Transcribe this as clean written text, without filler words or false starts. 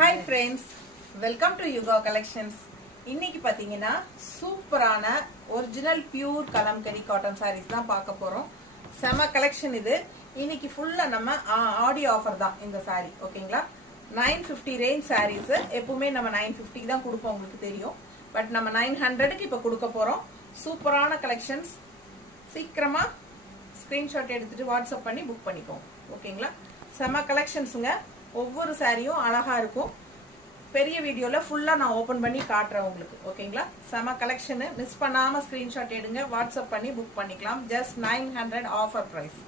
Hi friends, welcome to Yuga Collections. இன்னைக்கு பாத்தீங்கன்னா சூப்பரான original pure kalamkari cotton saris தான் பார்க்க போறோம். செம கலெக்ஷன் இது. இன்னைக்கு ஃபுல்லா நம்ம ஆடியோ ஆஃபர் தான் இந்த சாரி. ஓகேங்களா? 950 ரேஞ்ச் சாரீஸ். எப்பவுமே நம்ம 950 தான் கொடுப்போம், உங்களுக்கு தெரியும். பட் நம்ம 900க்கு இப்ப கொடுக்க போறோம். சூப்பரான கலெக்ஷன்ஸ். சீக்கிரமா ஸ்கிரீன்ஷாட் எடுத்துட்டு வாட்ஸ்அப் பண்ணி புக் பண்ணிக்கோங்க. ஓகேங்களா? செம கலெக்ஷன்ஸ்ங்க. ஒவ்வொரு சாரியும் அழகா இருக்கும். பெரிய வீடியோல ஃபுல்லா நான் ஓபன் பண்ணி காட்டுறேன் உங்களுக்கு. ஓகேங்களா? செம கலெக்ஷன். மிஸ் பண்ணாம ஸ்கிரீன்ஷாட் எடுங்க, வாட்ஸ்அப் பண்ணி புக் பண்ணிக்கலாம். Just 900 offer price.